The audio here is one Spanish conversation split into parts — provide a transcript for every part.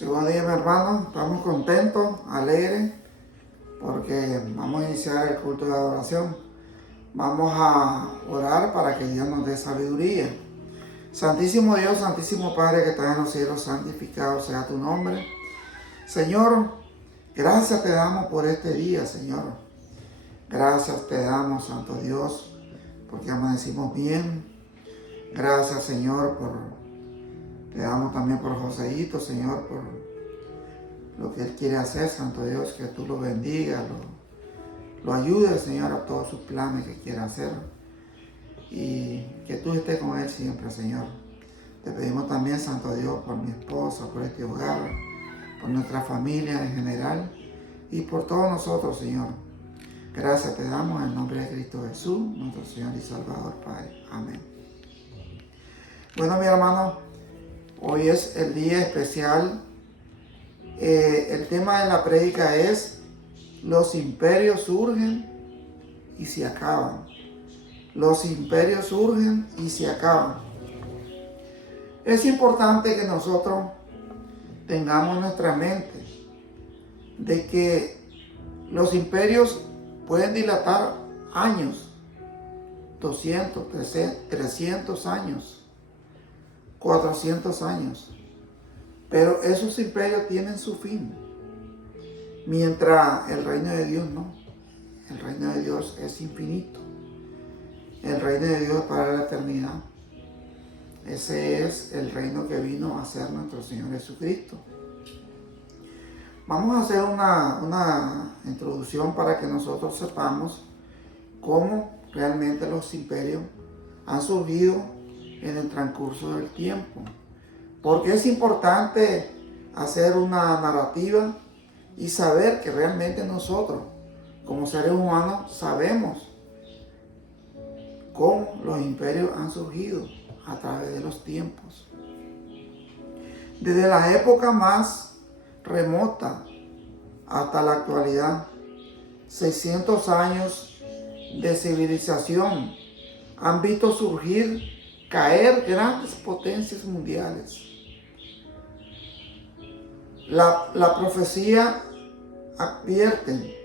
Sí, buen día, mi hermano. Estamos contentos, alegres, porque vamos a iniciar el culto de adoración. Vamos a orar para que Dios nos dé sabiduría. Santísimo Dios, Santísimo Padre que estás en los cielos, santificado sea tu nombre. Señor, gracias te damos por este día, Señor. Gracias te damos, Santo Dios, porque amanecimos bien. Gracias, Señor, te damos también por Joséito, Señor, por lo que Él quiere hacer, Santo Dios, que tú lo bendigas, lo ayudes, Señor, a todos sus planes que quiere hacer y que tú estés con Él siempre, Señor. Te pedimos también, Santo Dios, por mi esposa, por este hogar, por nuestra familia en general y por todos nosotros, Señor. Gracias te damos en el nombre de Cristo Jesús, nuestro Señor y Salvador, Padre. Amén. Bueno, mi hermano, hoy es el día especial. El tema de la prédica es: los imperios surgen y se acaban. Los imperios surgen y se acaban. Es importante que nosotros tengamos en nuestra mente de que los imperios pueden dilatar años, 200, 300 años, 400 años. Pero esos imperios tienen su fin, mientras el reino de Dios no. El reino de Dios es infinito. El reino de Dios es para la eternidad. Ese es el reino que vino a ser nuestro Señor Jesucristo. Vamos a hacer una introducción para que nosotros sepamos cómo realmente los imperios han surgido en el transcurso del tiempo. Porque es importante hacer una narrativa y saber que realmente nosotros, como seres humanos, sabemos cómo los imperios han surgido a través de los tiempos. Desde la época más remota hasta la actualidad, 600 años de civilización han visto surgir, caer grandes potencias mundiales. La profecía advierte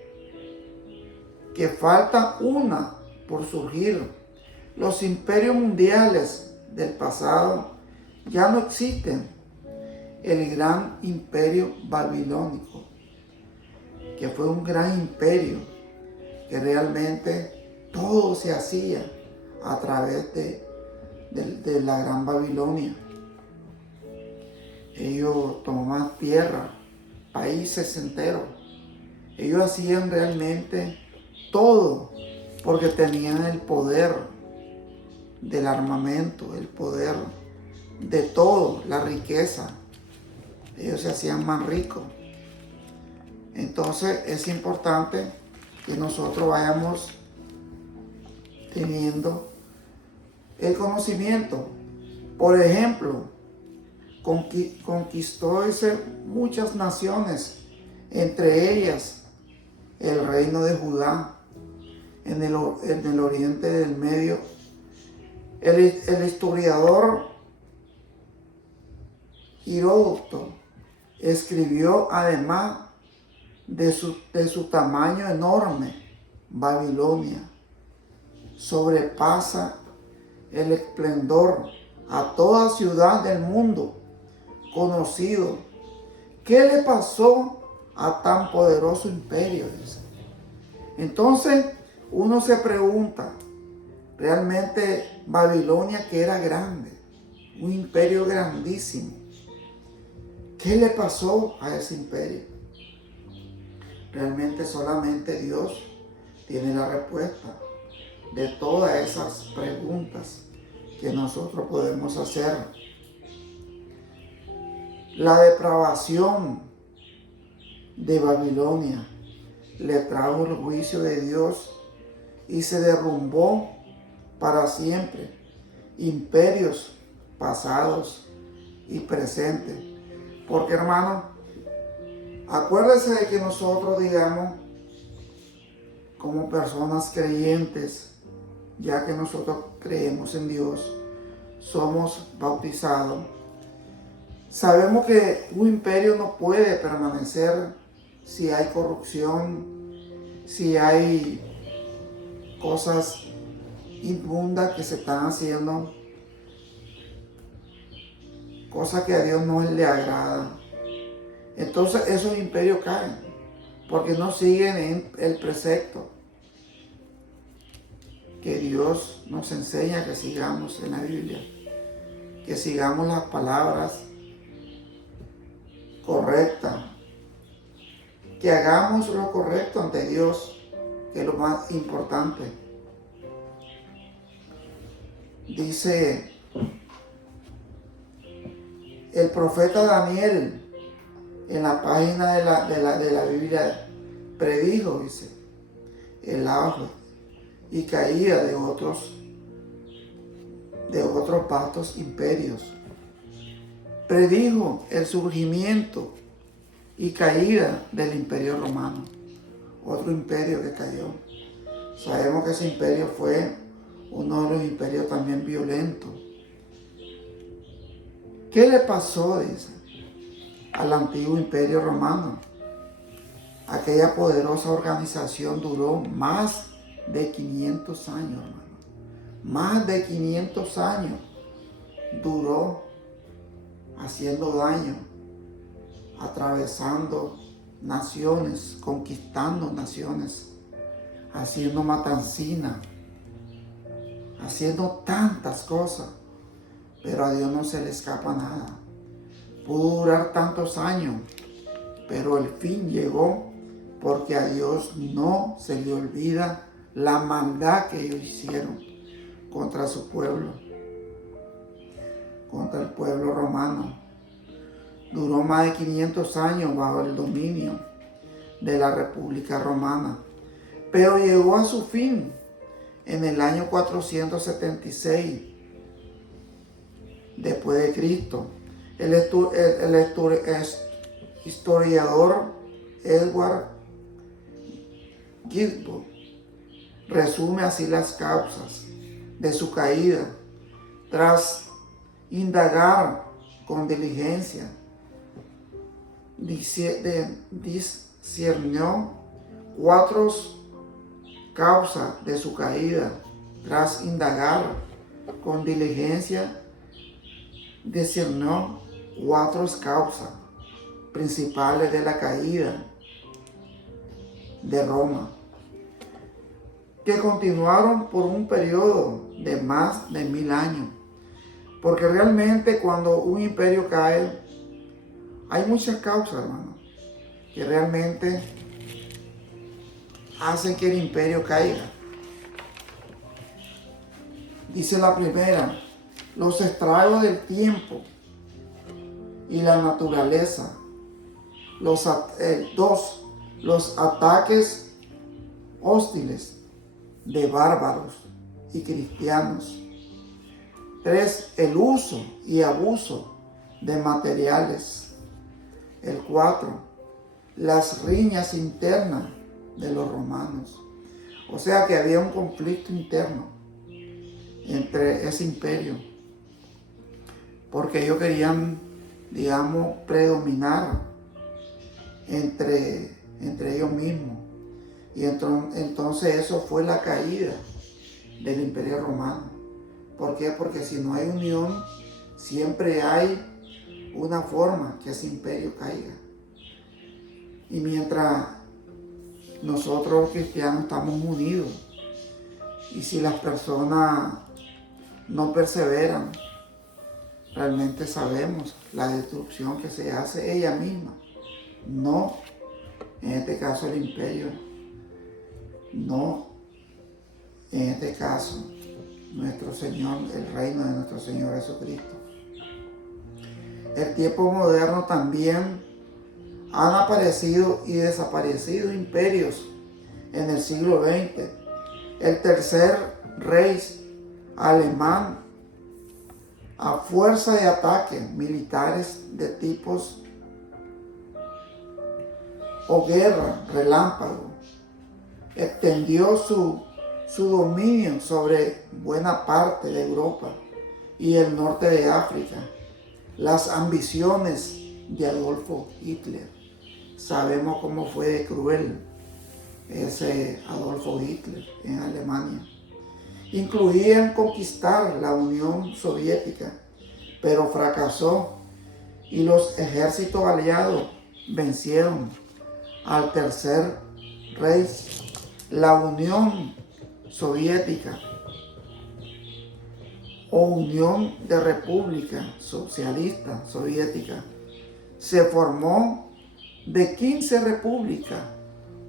que falta una por surgir. Los imperios mundiales del pasado ya no existen. El gran imperio babilónico, que fue un gran imperio, que realmente todo se hacía a través de la gran Babilonia. Ellos tomaban tierra, países enteros. Ellos hacían realmente todo porque tenían el poder del armamento, el poder de todo, la riqueza. Ellos se hacían más ricos. Entonces es importante que nosotros vayamos teniendo el conocimiento. Por ejemplo, conquistó muchas naciones, entre ellas el reino de Judá, en el oriente del Medio. El historiador Heródoto escribió, además de su tamaño enorme, Babilonia sobrepasa el esplendor a toda ciudad del mundo conocido. ¿Qué le pasó a tan poderoso imperio? Dice. Entonces uno se pregunta, realmente Babilonia, que era grande, un imperio grandísimo, ¿qué le pasó a ese imperio? Realmente solamente Dios tiene la respuesta de todas esas preguntas que nosotros podemos hacer. La depravación de Babilonia le trajo el juicio de Dios y se derrumbó para siempre imperios pasados y presentes. Porque, hermano, acuérdese de que nosotros, digamos, como personas creyentes, ya que nosotros creemos en Dios, somos bautizados, Sabemos que un imperio no puede permanecer si hay corrupción, si hay cosas inmundas que se están haciendo, cosas que a Dios no le agradan. Entonces esos imperios caen, porque no siguen el precepto que Dios nos enseña que sigamos en la Biblia, que sigamos las palabras correctas, que hagamos lo correcto ante Dios, que es lo más importante. Dice el profeta Daniel en la página de la Biblia, predijo, dice, el auge y caída de otros vastos imperios. Predijo el surgimiento y caída del imperio romano, otro imperio que cayó. Sabemos que ese imperio fue uno de los imperios también violentos. ¿Qué le pasó, dice, al antiguo imperio romano? Aquella poderosa organización duró más de 500 años, hermano. Más de 500 años duró haciendo daño, atravesando naciones, conquistando naciones, haciendo matancina, haciendo tantas cosas, pero a Dios no se le escapa nada. Pudo durar tantos años, pero el fin llegó, porque a Dios no se le olvida la maldad que ellos hicieron contra su pueblo, contra el pueblo romano. Duró más de 500 años bajo el dominio de la República Romana, pero llegó a su fin en el año 476 después de Cristo. El historiador Edward Gibbon resume así las causas de su caída. Tras indagar con diligencia, discernió 4 causas de su caída. Tras indagar con diligencia, discernió 4 causas principales de la caída de Roma, que continuaron por un periodo de más de 1000 años. Porque realmente cuando un imperio cae, hay muchas causas, hermano, que realmente hacen que el imperio caiga. Dice la primera, los estragos del tiempo y la naturaleza. 2, los ataques hostiles de bárbaros y cristianos. 3, el uso y abuso de materiales. El 4, las riñas internas de los romanos. O sea que había un conflicto interno entre ese imperio, porque ellos querían, digamos, predominar entre ellos mismos. Y entonces eso fue la caída del imperio romano. ¿Por qué? Porque si no hay unión, siempre hay una forma que ese imperio caiga. Y mientras nosotros los cristianos estamos unidos, y si las personas no perseveran, realmente sabemos la destrucción que se hace ella misma, no en este caso el imperio, no en este caso nuestro Señor, el reino de nuestro Señor Jesucristo. El tiempo moderno también han aparecido y desaparecido imperios en el siglo XX. El tercer Reich alemán, a fuerza de ataques militares de tipos o guerra relámpago, extendió su dominio sobre buena parte de Europa y el norte de África. las ambiciones de Adolfo Hitler. Sabemos cómo fue de cruel ese Adolfo Hitler en Alemania. Incluían conquistar la Unión Soviética, pero fracasó y los ejércitos aliados vencieron al Tercer Reich. La Unión Soviética o Unión de República Socialista Soviética se formó de 15 repúblicas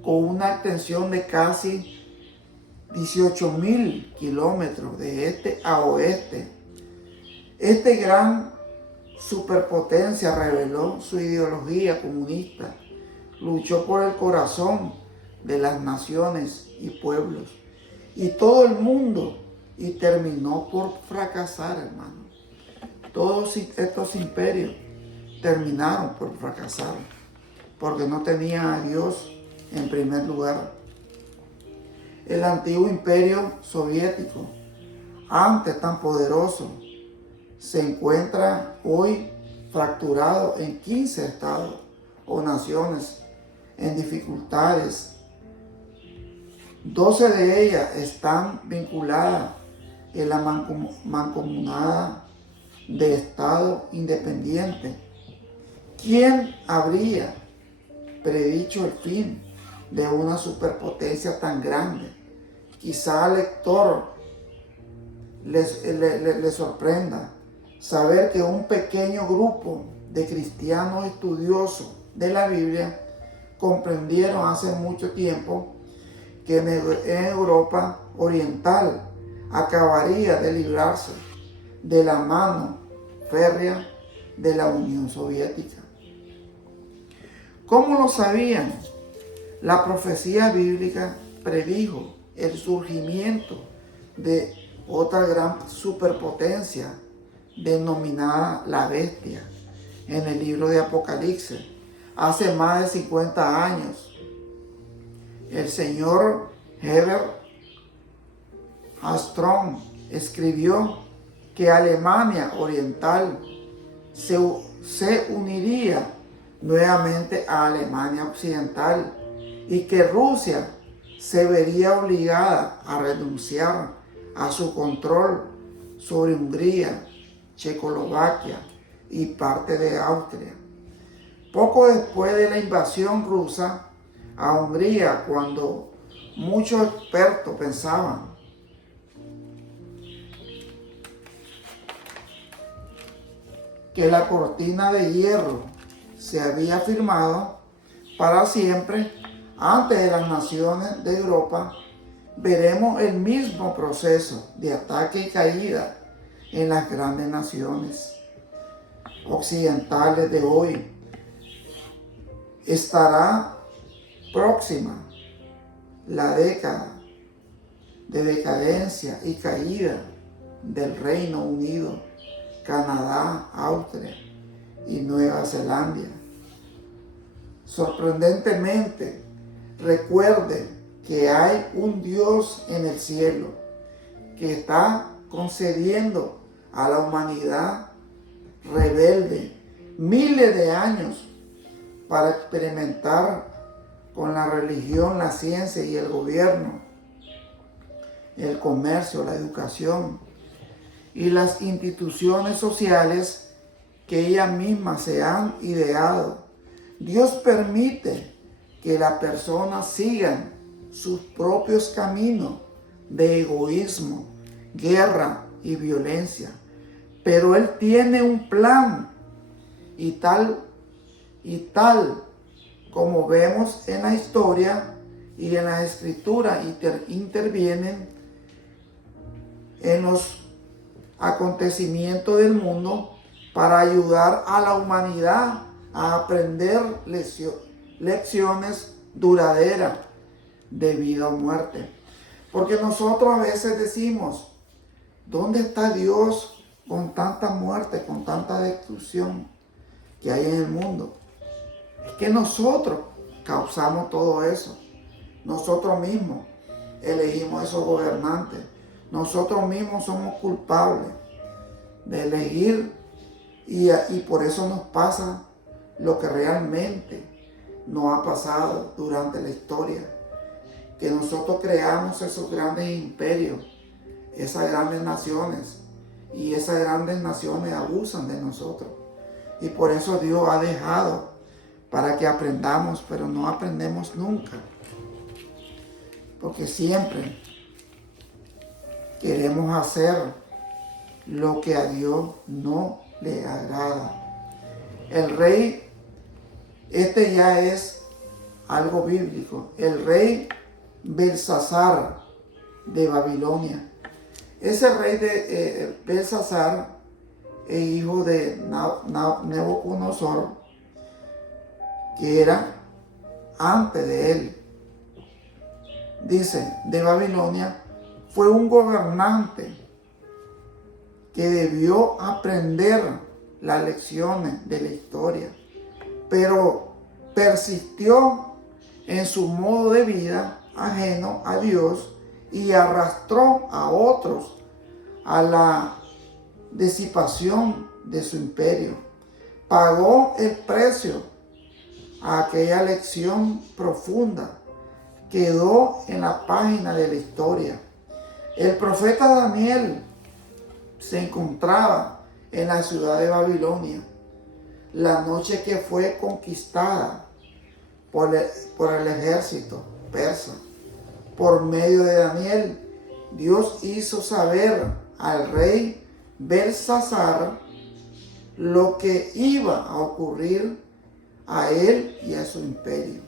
con una extensión de casi 18.000 kilómetros de este a oeste. Este gran superpotencia reveló su ideología comunista, luchó por el corazón de las naciones y pueblos y todo el mundo, y terminó por fracasar, hermano. Todos estos imperios terminaron por fracasar porque no tenían a Dios en primer lugar. El antiguo imperio soviético, antes tan poderoso, se encuentra hoy fracturado en 15 estados o naciones en dificultades. 12 de ellas están vinculadas en la mancomunada de Estado independiente. ¿Quién habría predicho el fin de una superpotencia tan grande? Quizá al lector le sorprenda saber que un pequeño grupo de cristianos estudiosos de la Biblia comprendieron hace mucho tiempo que en Europa Oriental acabaría de librarse de la mano férrea de la Unión Soviética. ¿Cómo lo sabían? La profecía bíblica predijo el surgimiento de otra gran superpotencia denominada la bestia en el libro de Apocalipsis. Hace más de 50 años, el señor Herbert Armstrong escribió que Alemania Oriental se uniría nuevamente a Alemania Occidental y que Rusia se vería obligada a renunciar a su control sobre Hungría, Checoslovaquia y parte de Austria. Poco después de la invasión rusa a Hungría, cuando muchos expertos pensaban que la cortina de hierro se había firmado para siempre antes de las naciones de Europa, veremos el mismo proceso de ataque y caída en las grandes naciones occidentales de hoy. Estará próxima la década de decadencia y caída del Reino Unido, Canadá, Austria y Nueva Zelanda. Sorprendentemente, recuerde que hay un Dios en el cielo que está concediendo a la humanidad rebelde miles de años para experimentar con la religión, la ciencia y el gobierno, el comercio, la educación y las instituciones sociales que ellas mismas se han ideado. Dios permite que las personas sigan sus propios caminos de egoísmo, guerra y violencia. Pero Él tiene un plan y tal como vemos en la historia y en la escritura, intervienen en los acontecimientos del mundo para ayudar a la humanidad a aprender lecciones duraderas de vida o muerte. Porque nosotros a veces decimos, ¿dónde está Dios con tanta muerte, con tanta destrucción que hay en el mundo? Es que nosotros causamos todo eso. Nosotros mismos elegimos esos gobernantes. Nosotros mismos somos culpables de elegir Y por eso nos pasa lo que realmente nos ha pasado durante la historia. Que nosotros creamos esos grandes imperios, esas grandes naciones. Y esas grandes naciones abusan de nosotros. Y por eso Dios ha dejado para que aprendamos, pero no aprendemos nunca. Porque siempre queremos hacer lo que a Dios no le agrada. El rey, este ya es algo bíblico. El rey Belsasar de Babilonia. Ese rey de Belsasar es hijo de Nabucodonosor, que era antes de él. Dice, de Babilonia, fue un gobernante que debió aprender las lecciones de la historia, pero persistió en su modo de vida ajeno a Dios y arrastró a otros a la disipación de su imperio. Pagó el precio a aquella lección profunda. Quedó en la página de la historia. El profeta Daniel se encontraba en la ciudad de Babilonia la noche que fue conquistada por el ejército persa. Por medio de Daniel, Dios hizo saber al rey Belsasar lo que iba a ocurrir a él y a su imperio.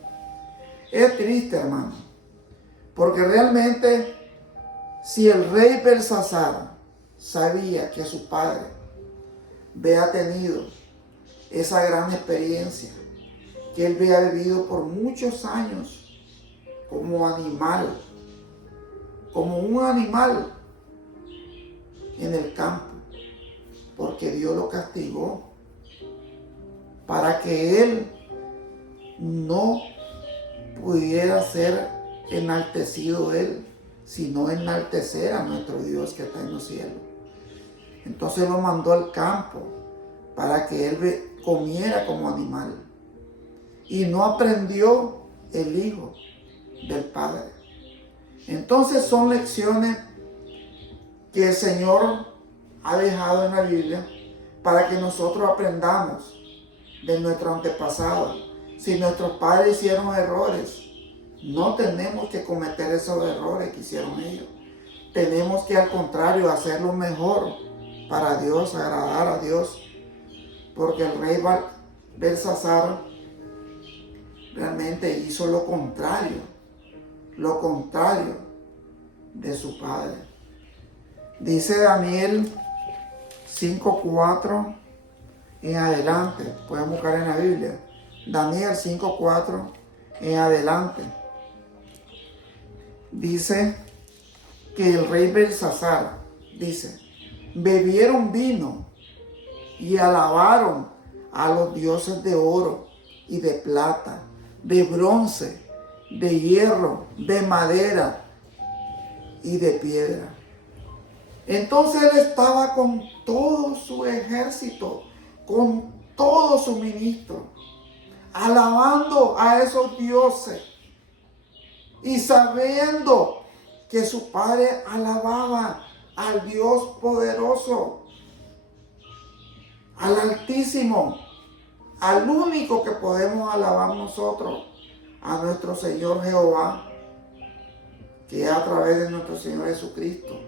Es triste, hermano, porque realmente si el rey Belsasar sabía que su padre había tenido esa gran experiencia, que él había vivido por muchos años como animal, como un animal en el campo, porque Dios lo castigó para que él no pudiera ser enaltecido él, sino enaltecer a nuestro Dios que está en los cielos. Entonces lo mandó al campo para que él comiera como animal. Y no aprendió el hijo del Padre. Entonces son lecciones que el Señor ha dejado en la Biblia para que nosotros aprendamos de nuestro antepasado. Si nuestros padres hicieron errores, no tenemos que cometer esos errores que hicieron ellos. Tenemos que, al contrario, hacerlo mejor para Dios, agradar a Dios. Porque el rey Belsasar realmente hizo lo contrario de su padre. Dice Daniel 5:4 en adelante, pueden buscar en la Biblia, Daniel 5:4 en adelante. Dice que el rey Belsasar, dice, bebieron vino y alabaron a los dioses de oro y de plata, de bronce, de hierro, de madera y de piedra. Entonces él estaba con todo su ejército, con todo su ministro, alabando a esos dioses y sabiendo que su padre alababa al Dios poderoso, al Altísimo, al único que podemos alabar nosotros, a nuestro Señor Jehová, que es a través de nuestro Señor Jesucristo.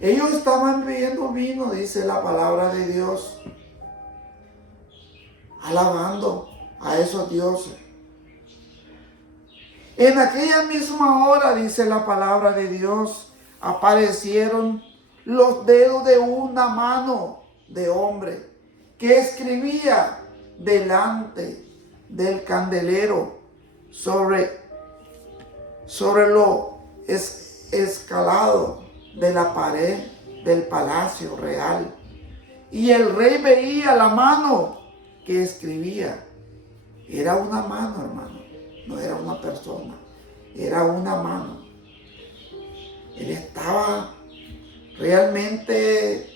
Ellos estaban bebiendo vino, dice la palabra de Dios, alabando a esos dioses. En aquella misma hora, dice la palabra de Dios, aparecieron los dedos de una mano de hombre que escribía delante del candelero sobre lo escalado de la pared del palacio real. Y el rey veía la mano que escribía. Era una mano, hermano, no era una persona, era una mano. Él estaba realmente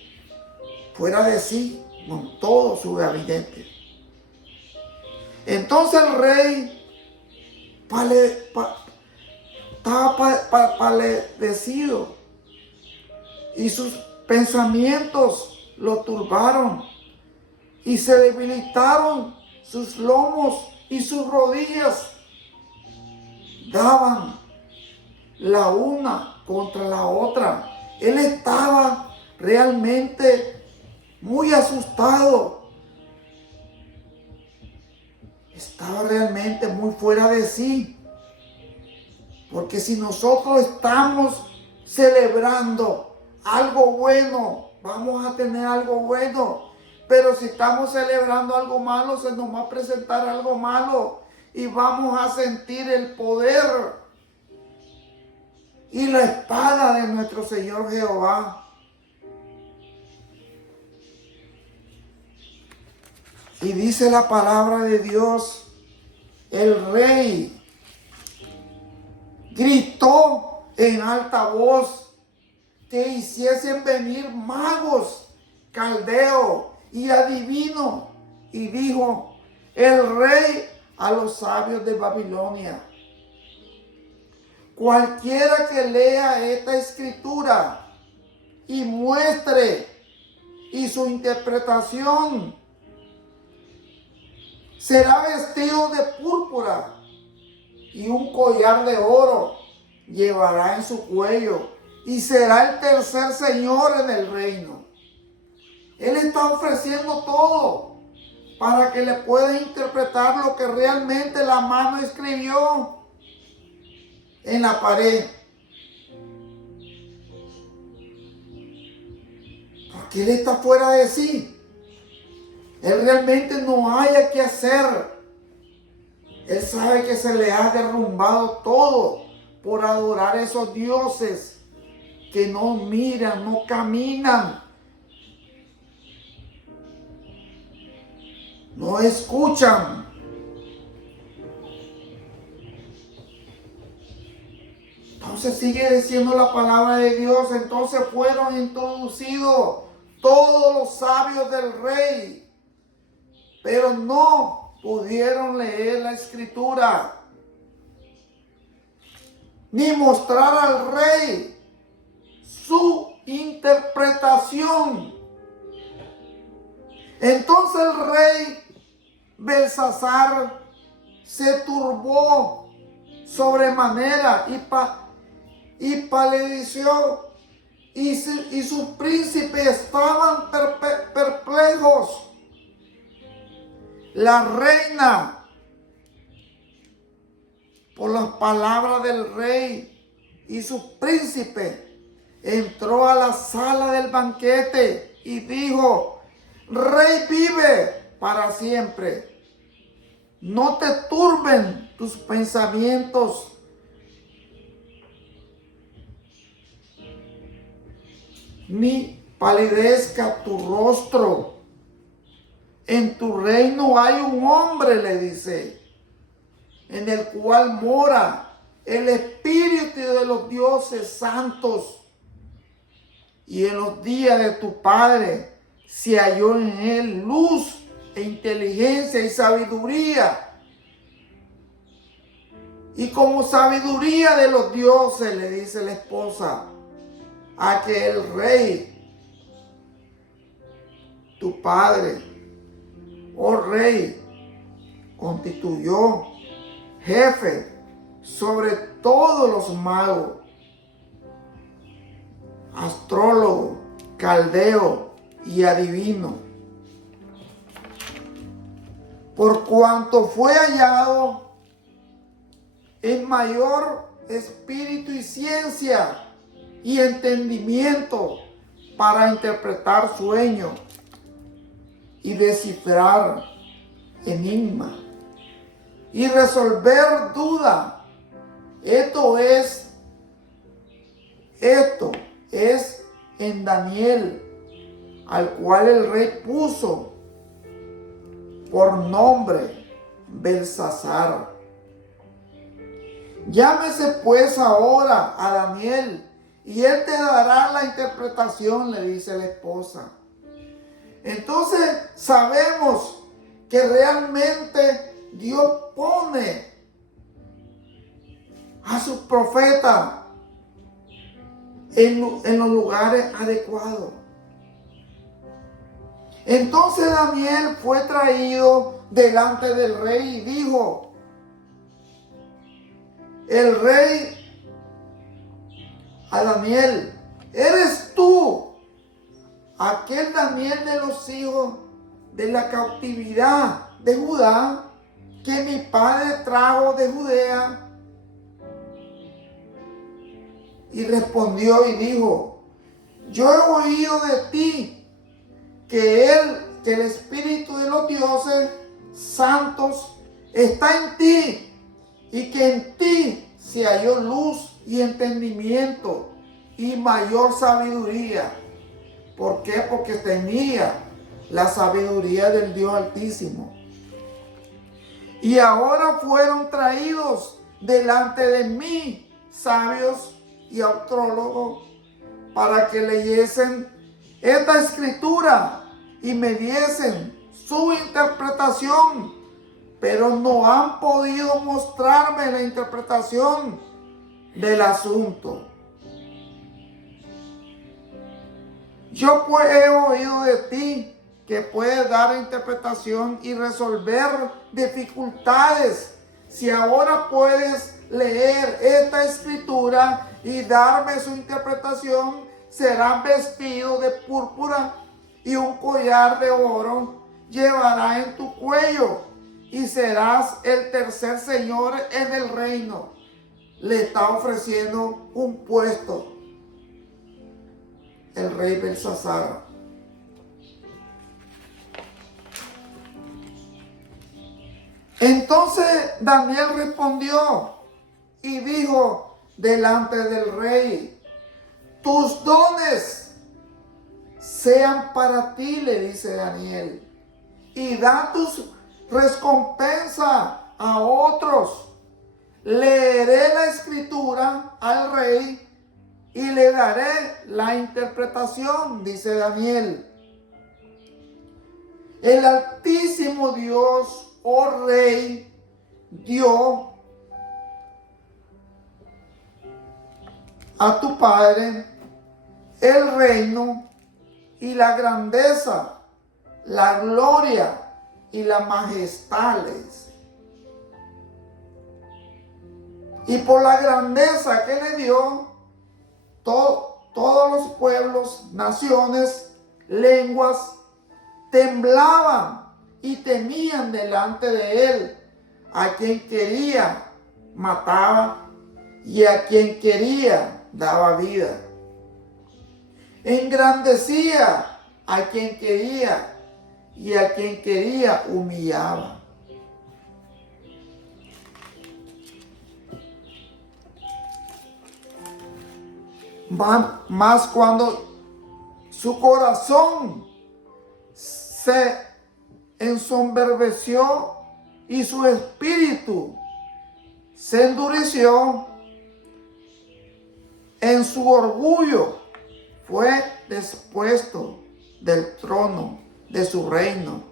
fuera de sí con todo su gabinete. Entonces el rey estaba palidecido y sus pensamientos lo turbaron y se debilitaron sus lomos y sus rodillas daban la una contra la otra. Él estaba realmente muy asustado. Estaba realmente muy fuera de sí. Porque si nosotros estamos celebrando algo bueno, vamos a tener algo bueno. Pero si estamos celebrando algo malo, se nos va a presentar algo malo. Y vamos a sentir el poder y la espada de nuestro Señor Jehová. Y dice la palabra de Dios, el rey gritó en alta voz que hiciesen venir magos, caldeos y adivinos. Y dijo el rey a los sabios de Babilonia: cualquiera que lea esta escritura y muestre y su interpretación será vestido de púrpura y un collar de oro llevará en su cuello y será el tercer señor en el reino. Él está ofreciendo todo para que le pueda interpretar lo que realmente la mano escribió en la pared. Porque él está fuera de sí. Él realmente no haya qué hacer. Él sabe que se le ha derrumbado todo por adorar a esos dioses que no miran, no caminan, no escuchan. Entonces sigue diciendo la palabra de Dios. Entonces fueron introducidos todos los sabios del rey, pero no pudieron leer la escritura ni mostrar al rey su interpretación. Entonces el rey Belsasar se turbó sobremanera y palideció, y sus príncipes estaban perplejos. La reina, por las palabras del rey y sus príncipes, entró a la sala del banquete y dijo: Rey vive para siempre. No te turben tus pensamientos, ni palidezca tu rostro. En tu reino hay un hombre, le dice, en el cual mora el espíritu de los dioses santos. Y en los días de tu padre se halló en él luz e inteligencia y sabiduría. Y como sabiduría de los dioses, le dice la esposa, a que el rey, tu padre, oh rey, constituyó jefe sobre todos los magos, astrólogos, caldeos y adivinos, por cuanto fue hallado en mayor espíritu y ciencia y entendimiento para interpretar sueños y descifrar enigmas y resolver dudas. Esto es en Daniel, al cual el rey puso por nombre Belsasar. Llámese pues ahora a Daniel, y él te dará la interpretación, le dice la esposa. Entonces sabemos que realmente Dios pone a sus profetas en los lugares adecuados. Entonces Daniel fue traído delante del rey y dijo, el rey a Daniel, ¿eres tú aquel Daniel de los hijos de la cautividad de Judá que mi padre trajo de Judea? Y respondió y dijo, yo he oído de ti que el Espíritu de los dioses santos está en ti y que en ti se halló luz y entendimiento y mayor sabiduría. ¿Por qué? Porque tenía la sabiduría del Dios Altísimo. Y ahora fueron traídos delante de mí sabios y astrólogos para que leyesen esta escritura y me diesen su interpretación, pero no han podido mostrarme la interpretación del asunto. Yo pues he oído de ti que puedes dar interpretación y resolver dificultades. Si ahora puedes leer esta escritura y darme su interpretación, serán vestidos de púrpura y un collar de oro llevarás en tu cuello y serás el tercer señor en el reino. Le está ofreciendo un puesto el rey Belsasar. Entonces Daniel respondió y dijo delante del rey, tus dones sean para ti, le dice Daniel, y da tus recompensas a otros. Leeré la escritura al rey y le daré la interpretación, dice Daniel. El Altísimo Dios, oh Rey, dio a tu Padre el reino y la grandeza, la gloria y la majestad. Y por la grandeza que le dio, todos los pueblos, naciones, lenguas, temblaban y temían delante de él. A quien quería, mataba, y a quien quería, daba vida. Engrandecía a quien quería, y a quien quería, humillaba. Más cuando su corazón se ensoberbeció y su espíritu se endureció, en su orgullo fue dispuesto del trono de su reino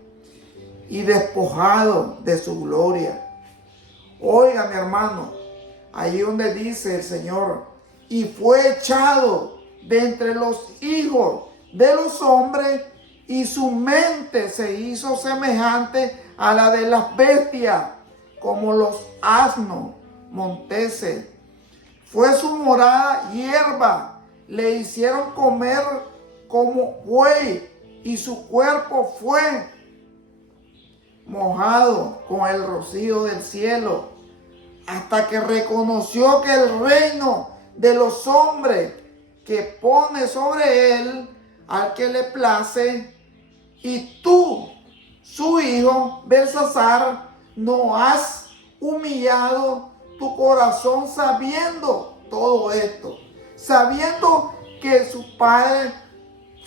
y despojado de su gloria. Oiga, mi hermano, ahí donde dice el Señor, y fue echado de entre los hijos de los hombres, y su mente se hizo semejante a la de las bestias, como los asnos monteses. Fue su morada hierba, le hicieron comer como buey, y su cuerpo fue mojado con el rocío del cielo, hasta que reconoció que el reino de los hombres que pone sobre él al que le place, y tú, su hijo Belsasar, no has humillado tu corazón sabiendo todo esto, sabiendo que su padre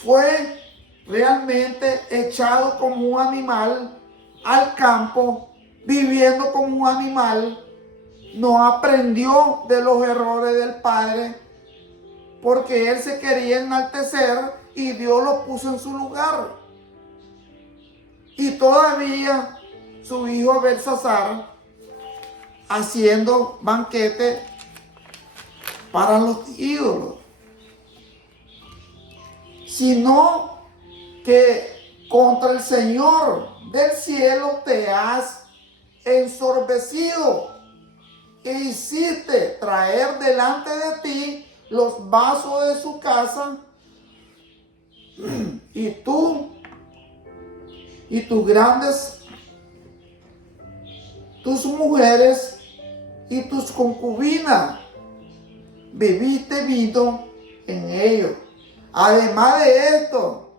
fue realmente echado como un animal al campo, viviendo como un animal. No aprendió de los errores del padre, porque él se quería enaltecer y Dios lo puso en su lugar. todavía su hijo Belsasar haciendo banquete para los ídolos, sino que contra el Señor del cielo te has ensorbecido e hiciste traer delante de ti los vasos de su casa, y tú y tus mujeres y tus concubinas bebiste vino en ellos. Además de esto,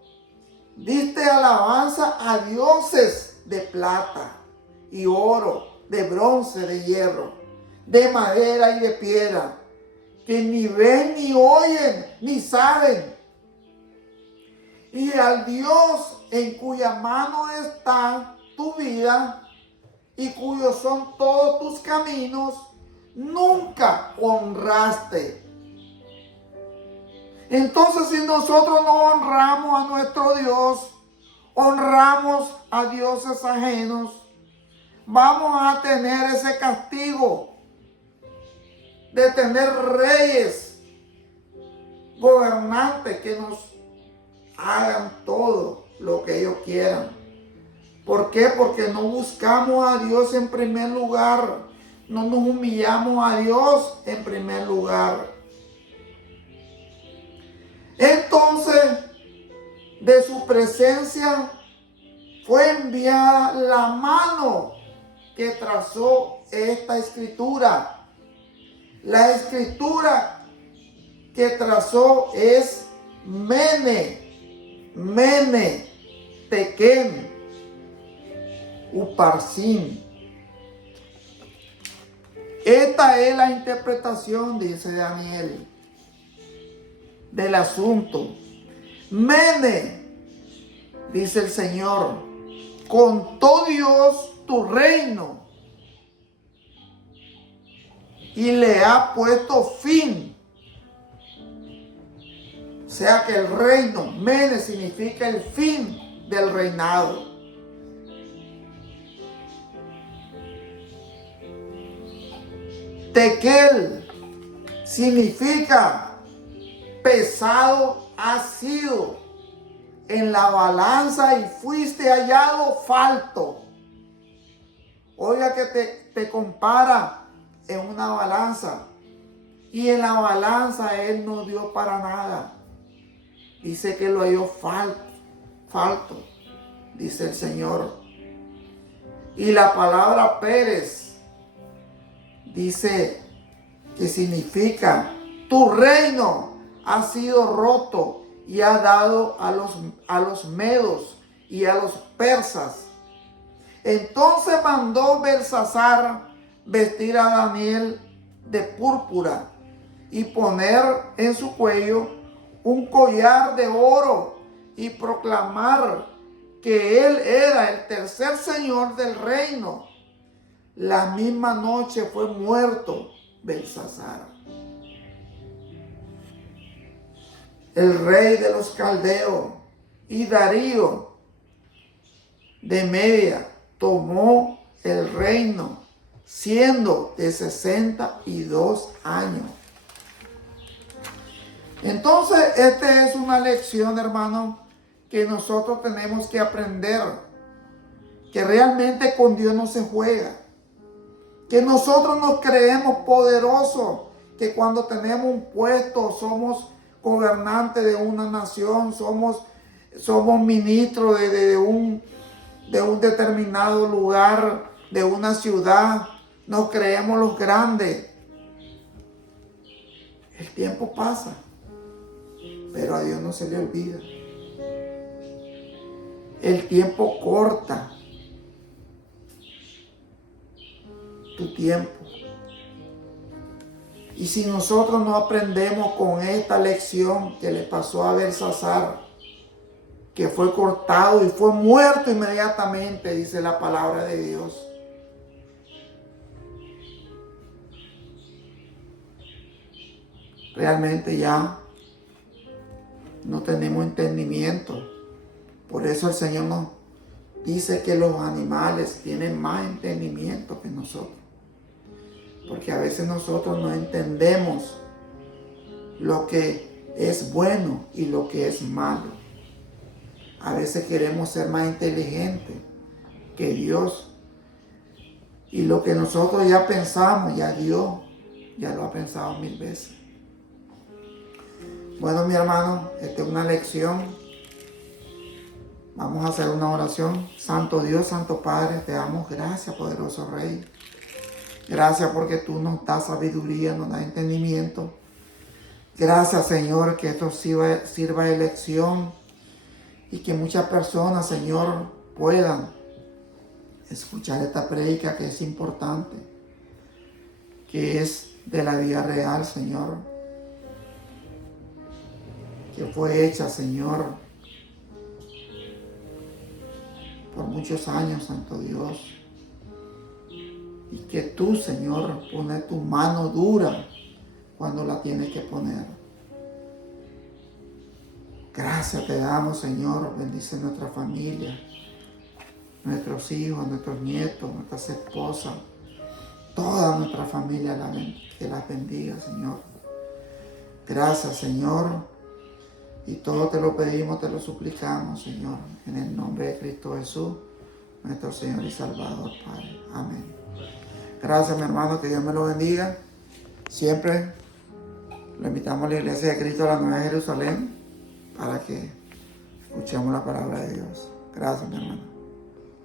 diste alabanza a dioses de plata y oro, de bronce, de hierro, de madera y de piedra, que ni ven, ni oyen, ni saben. Y al Dios en cuya mano está tu vida y cuyos son todos tus caminos, nunca honraste. Entonces, si nosotros no honramos a nuestro Dios, honramos a dioses ajenos, vamos a tener ese castigo de tener reyes, gobernantes que nos hagan todo lo que ellos quieran. ¿Por qué? Porque no buscamos a Dios en primer lugar, no nos humillamos a Dios en primer lugar. Entonces, de su presencia fue enviada la mano que trazó esta escritura. La escritura que trazó es Mene, Tekel, Uparsin. Esta es la interpretación, dice Daniel, del asunto. Mene, dice el Señor, contó Dios tu reino y le ha puesto fin. O sea que el reino, Mene, significa el fin del reinado. Tekel significa pesado has sido en la balanza y fuiste hallado falto. Oiga que te compara en una balanza y en la balanza él no dio para nada. Dice que lo halló falto, dice el Señor. Y la palabra Pérez dice que significa tu reino ha sido roto y ha dado a los medos y a los persas. Entonces mandó Belsasar vestir a Daniel de púrpura y poner en su cuello un collar de oro y proclamar que él era el tercer señor del reino. La misma noche fue muerto Belsasar, el rey de los caldeos, y Darío de Media tomó el reino siendo de 62 años. Entonces, esta es una lección, hermano, que nosotros tenemos que aprender, que realmente con Dios no se juega, que nosotros nos creemos poderosos, que cuando tenemos un puesto somos gobernantes de una nación, somos ministros de un determinado lugar, de una ciudad, nos creemos los grandes. El tiempo pasa, pero a Dios no se le olvida. El tiempo corta tu tiempo. Y si nosotros no aprendemos con esta lección que le pasó a Belsasar, que fue cortado y fue muerto inmediatamente, dice la palabra de Dios. Realmente ya no tenemos entendimiento. Por eso el Señor dice que los animales tienen más entendimiento que nosotros. Porque a veces nosotros no entendemos lo que es bueno y lo que es malo. A veces queremos ser más inteligentes que Dios. Y lo que nosotros ya pensamos, ya Dios ya lo ha pensado 1000 veces. Bueno, mi hermano, esta es una lección. Vamos a hacer una oración. Santo Dios, Santo Padre, te damos gracias, poderoso Rey. Gracias porque tú nos das sabiduría, nos das entendimiento. Gracias, Señor, que esto sirva de lección y que muchas personas, Señor, puedan escuchar esta prédica que es importante, que es de la vida real, Señor, que fue hecha, Señor, por muchos años, Santo Dios, y que tú, Señor, pones tu mano dura cuando la tienes que poner. Gracias te damos, Señor. Bendice nuestra familia, nuestros hijos, nuestros nietos, nuestras esposas, toda nuestra familia, que las bendiga, Señor. Gracias, Señor. Y todo te lo pedimos, te lo suplicamos, Señor, en el nombre de Cristo Jesús, nuestro Señor y Salvador, Padre. Amén. Gracias, mi hermano, que Dios me lo bendiga. Siempre lo invitamos a la Iglesia de Cristo de la Nueva Jerusalén para que escuchemos la palabra de Dios. Gracias, mi hermano.